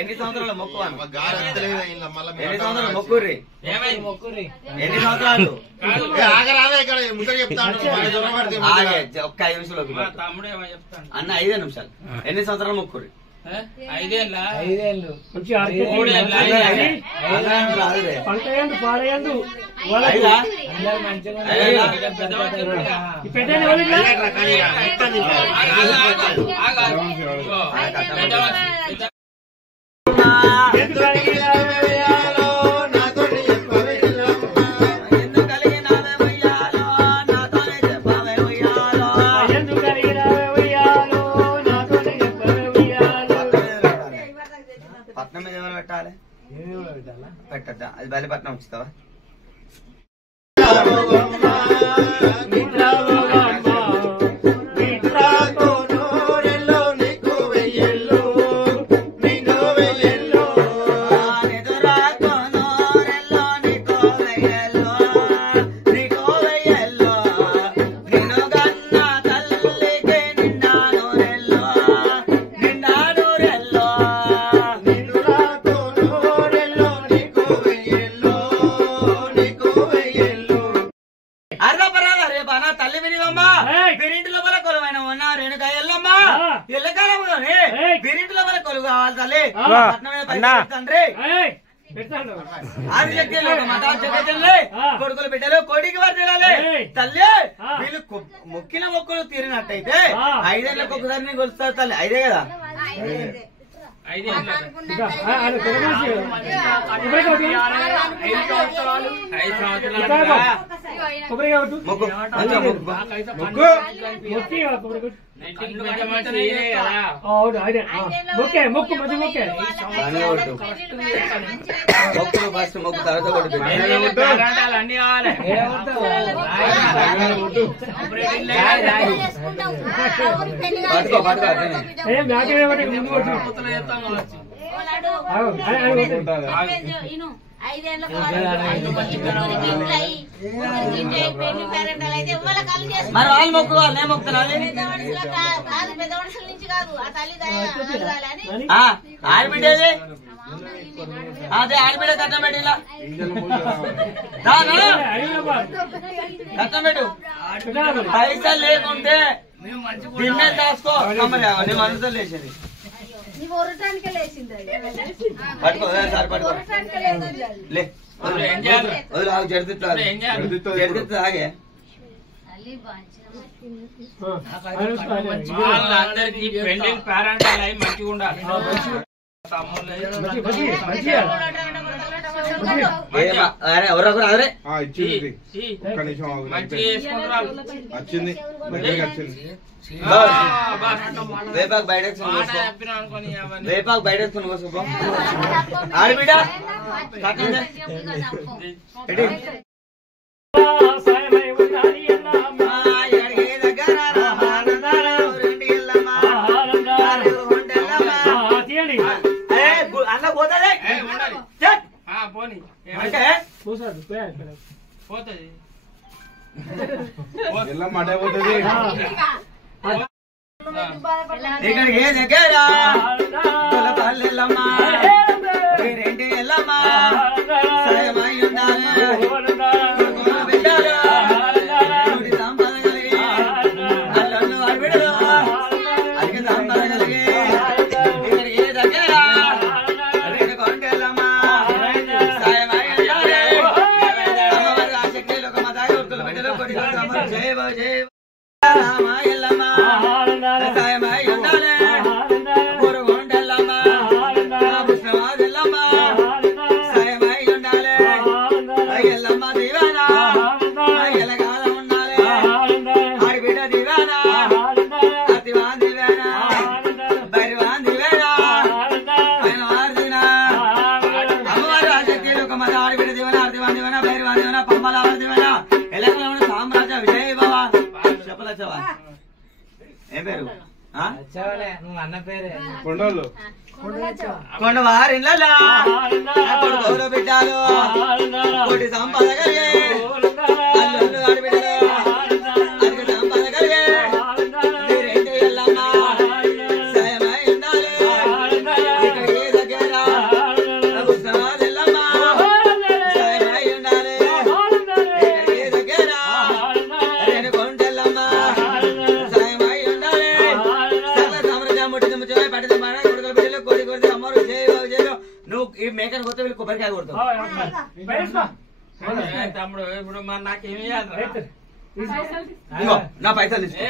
ఎన్ని సంవత్సరాలు మొక్కువాను ఎన్ని సంవత్సరాలు మొక్కుర్రి ఎన్ని సంవత్సరాలు ఒక్క 5 నిమిషాలు అన్న 5 నిమిషాలు ఎన్ని సంవత్సరాలు మొక్కుర్రి 5 ఏళ్ళు పట్నం మీద ఎవరు పెట్టాలి పెట్టద్దా అది బలిపట్నం వచ్చుతావా కొడుకులు బిడ్డలు కోడికి వర్తిల్లాలి తల్లి వీళ్ళు మొక్కిన మొక్కులు తీరినట్టయితే 5 ఏళ్ళకి ఒకసారి కొలుస్తారు తల్లి 5 కదా ఫస్ట్ మొక్కు తర్వాత మరి వాళ్ళు మొక్కుకోవాలి నేను మొక్కుతున్నాను ఆడబిడ్డేది అదే ఆడబిడ్డ కట్టం పెట్టిలా కట్టం పెట్టు పైసలు లేకుంటే తిన్నే దాసుకో నీ మనసులో లేచేది పట్టుకో సార్ పట్టుకో లే జడితే ఆగే వాళ్ళందరికీ పెండింగ్ పేరెంటాలు అయి మంచిగా ఉండాలి ఎవరొకరు అదే వచ్చింది వేపాకు బయట వేపాకు బయట కోసుకో ఆడబిడ్డ అన్న పోతుంది పోతుంది ఎలా మాట పోతుంది ఇక్కడికి ఏ దగ్గర పల్లెల్లమ్మా రెండి ఎల్లమ్మా సాయమై ఉండాలి బిడ్డలు సంపద కలిగి అల్లు అడిబిడలు అడిగి సంపద కలిగి ఇక్కడికి ఏ దగ్గర రెండు కొండెల్లమ్మా సాయమై ఉండాలి అమ్మవారి ఆసక్తిలో ఒక మతాయి ఉడుకులు బిడ్డలు కొడి జయ జయ ఎల్లమ్మా సాయమై ఉండాలి సామ్రాజ్య విజయ బాబా చెప్పలచ్చవా ఏం పేరు నువ్వు అన్న పేరే కొండోళ్ళు కొండవారిళ్ళ కొడుకోలు బిడ్డాలు కోటి సంపద కలిగే అల్లుళ్ళు ఆడబిడ్డలు అదికి సంపద కలిగే మీరేంటి ఎల్లమ్మ సాయమై ఉండాలి ఇక్కడికి దగ్గర ఉత్సవాలు ఎల్లమ్మ సాయమై ఉండాలి ఇక్కడికి దగ్గర రేణుకొండెల్లమ్మ సాయమై ఉండాలి సకల సామ్రాజ్యం ముట్టింది ముచ్చమై పట్టింది మన కొడుకుల బిడ్డలు కోడి కొడితే అమ్మరు చేయరు నువ్వు ఈ మేకను కొత్త వీళ్ళు కొబ్బరికాయ కొడతావు తమ్ముడు ఇప్పుడు మరి నాకేమి ఇదిగో నా పైసలు తీసుకో.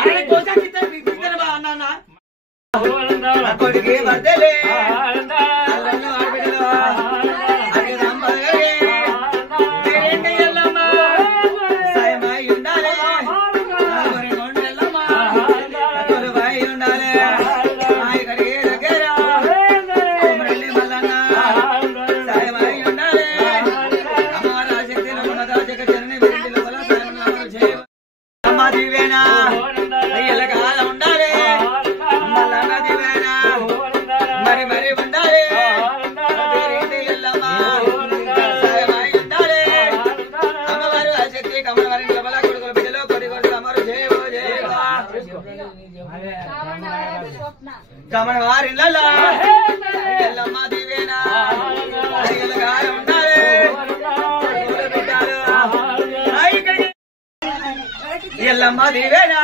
అరే కోసా చిత్తర బా అన్న కొడుకు బర్దలే అల్లను ఆడబిడ్డలు అదికి సంపద కలిగే మీరేంటి ఎల్లమ్మ సాయమై ఉండాలి మరి మరి ఉండాలి అమ్మవారు శక్తి కమలవారి నిలబల కొడుకుల బిడ్డలు కొడి కొడుకు అమ్మరు జయో జయో కమల వారిళ్ళ ఎల్లమ్మ దివేనా అయ్యలుగా ఉండాలి ఎల్లమ్మ దివేనా